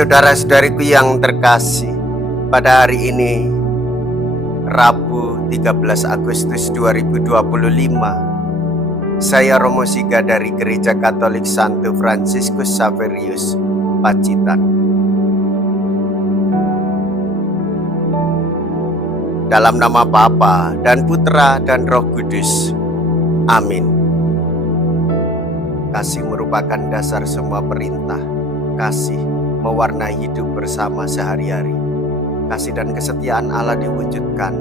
Saudara-saudariku yang terkasih, pada hari ini Rabu 13 Agustus 2025, saya Romo Siga dari Gereja Katolik Santo Fransiskus Xaverius, Pacitan. Dalam nama Bapa dan Putra dan Roh Kudus. Amin. Kasih merupakan dasar semua perintah. Kasih mewarnai hidup bersama sehari-hari. Kasih dan kesetiaan Allah diwujudkan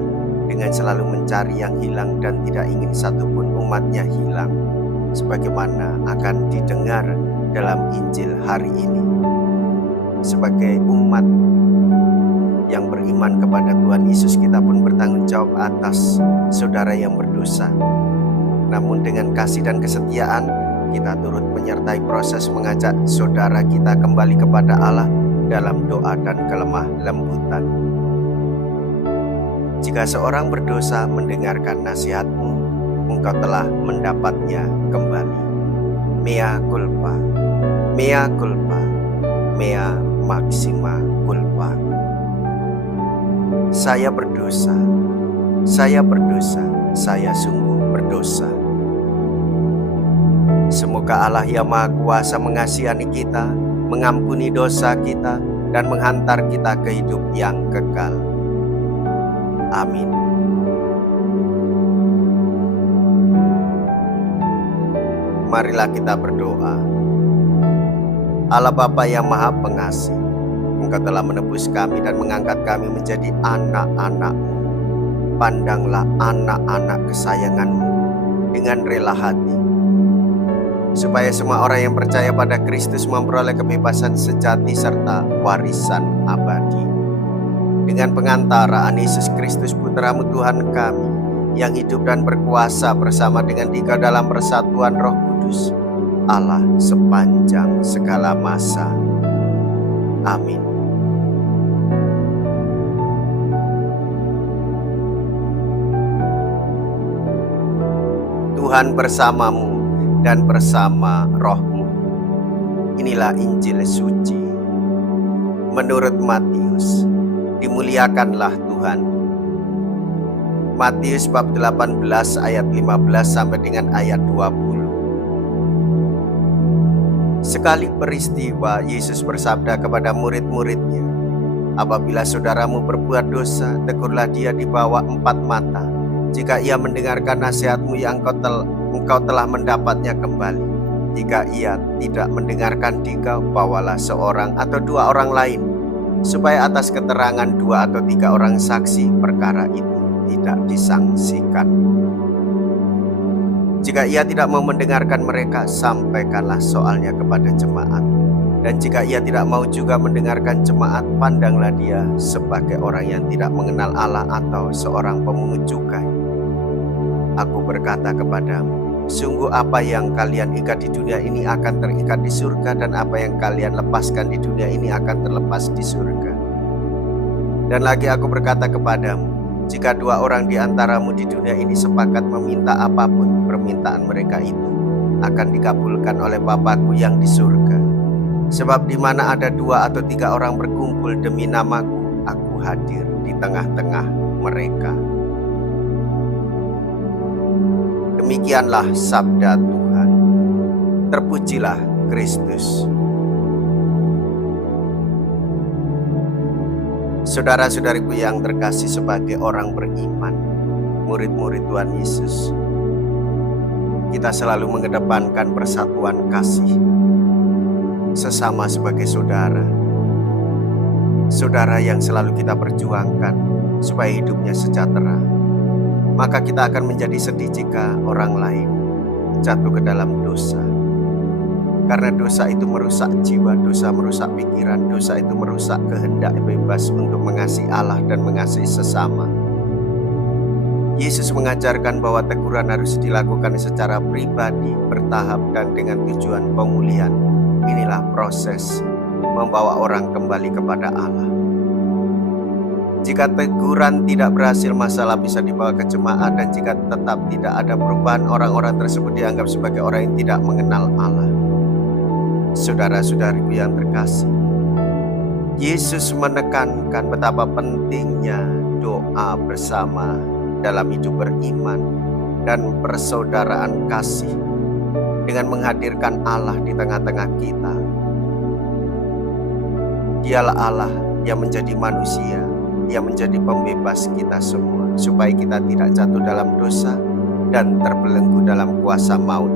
dengan selalu mencari yang hilang dan tidak ingin satupun umatnya hilang, sebagaimana akan didengar dalam Injil hari ini. Sebagai umat yang beriman kepada Tuhan Yesus, kita pun bertanggung jawab atas saudara yang berdosa. Namun dengan kasih dan kesetiaan, kita turut menyertai proses mengajak saudara kita kembali kepada Allah dalam doa dan kelemah lembutan. Jika seorang berdosa mendengarkan nasihatmu, engkau telah mendapatnya kembali. Mea culpa, mea culpa, mea maxima culpa. Saya berdosa, saya berdosa, saya sungguh berdosa. Semoga Allah yang Maha Kuasa mengasihani kita, mengampuni dosa kita, dan menghantar kita ke hidup yang kekal. Amin. Marilah kita berdoa. Allah Bapa yang Maha Pengasih, Engkau telah menebus kami dan mengangkat kami menjadi anak-anak-Mu. Pandanglah anak-anak kesayangan-Mu dengan rela hati, supaya semua orang yang percaya pada Kristus memperoleh kebebasan sejati serta warisan abadi. Dengan pengantaraan Yesus Kristus Putra-Mu Tuhan kami, yang hidup dan berkuasa bersama dengan Dikau dalam persatuan Roh Kudus, Allah sepanjang segala masa. Amin. Tuhan bersamamu dan bersama rohmu. Inilah Injil suci menurut Matius. Dimuliakanlah Tuhan. Matius bab 18 ayat 15 sampai dengan ayat 20. Sekali peristiwa, Yesus bersabda kepada murid-muridnya, apabila saudaramu berbuat dosa, tegurlah dia di bawah 4 mata. Jika ia mendengarkan nasihatmu yang engkau telah mendapatnya kembali. Jika ia tidak mendengarkan dikau, bawalah seorang atau 2 orang lain, supaya atas keterangan 2 atau 3 orang saksi perkara itu tidak disangsikan. Jika ia tidak mau mendengarkan mereka, sampaikanlah soalnya kepada jemaat. Dan jika ia tidak mau juga mendengarkan jemaat, pandanglah dia sebagai orang yang tidak mengenal Allah atau seorang pemungut cukai. Aku berkata kepadamu, sungguh apa yang kalian ikat di dunia ini akan terikat di surga, dan apa yang kalian lepaskan di dunia ini akan terlepas di surga. Dan lagi aku berkata kepadamu, jika 2 orang di antaramu di dunia ini sepakat meminta apapun, permintaan mereka itu akan dikabulkan oleh Bapa-Ku yang di surga. Sebab di mana ada 2 atau 3 orang berkumpul demi nama-Ku, Aku hadir di tengah-tengah mereka. Demikianlah sabda Tuhan. Terpujilah Kristus. Saudara-saudariku yang terkasih, sebagai orang beriman, murid-murid Tuhan Yesus, kita selalu mengedepankan persatuan kasih sesama sebagai saudara. Saudara yang selalu kita perjuangkan supaya hidupnya sejahtera. Maka kita akan menjadi sedih jika orang lain jatuh ke dalam dosa. Karena dosa itu merusak jiwa, dosa merusak pikiran, dosa itu merusak kehendak bebas untuk mengasihi Allah dan mengasihi sesama. Yesus mengajarkan bahwa teguran harus dilakukan secara pribadi, bertahap, dan dengan tujuan pemulihan. Inilah proses membawa orang kembali kepada Allah. Jika teguran tidak berhasil, masalah bisa dibawa ke jemaat, dan jika tetap tidak ada perubahan, orang-orang tersebut dianggap sebagai orang yang tidak mengenal Allah. Saudara-saudariku yang terkasih, Yesus menekankan betapa pentingnya doa bersama dalam hidup beriman dan persaudaraan kasih dengan menghadirkan Allah di tengah-tengah kita. Dialah Allah yang menjadi manusia, yang menjadi pembebas kita semua, supaya kita tidak jatuh dalam dosa dan terbelenggu dalam kuasa maut.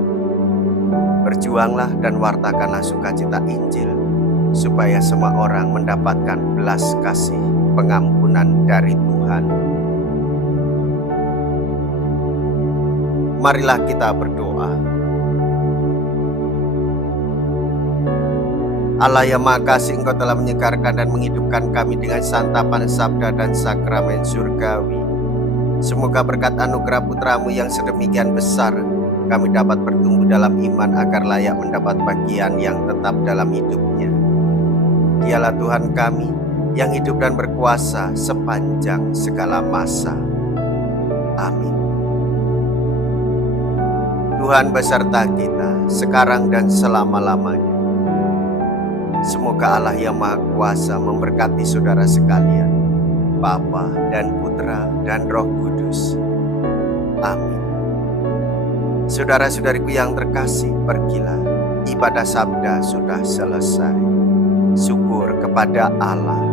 Berjuanglah dan wartakanlah sukacita Injil, supaya semua orang mendapatkan belas kasih pengampunan dari Tuhan. Marilah kita berdoa. Allah yang Maha Kasih, Engkau telah menyegarkan dan menghidupkan kami dengan santapan sabda dan sakramen surgawi. Semoga berkat anugerah Putra-Mu yang sedemikian besar, kami dapat bertumbuh dalam iman agar layak mendapat bagian yang tetap dalam hidupnya. Dialah Tuhan kami yang hidup dan berkuasa sepanjang segala masa. Amin. Tuhan beserta kita sekarang dan selama-lamanya. Semoga Allah yang Maha Kuasa memberkati saudara sekalian, Bapa dan Putra dan Roh Kudus. Amin. Saudara-saudariku yang terkasih, pergilah. Ibadah sabda sudah selesai. Syukur kepada Allah.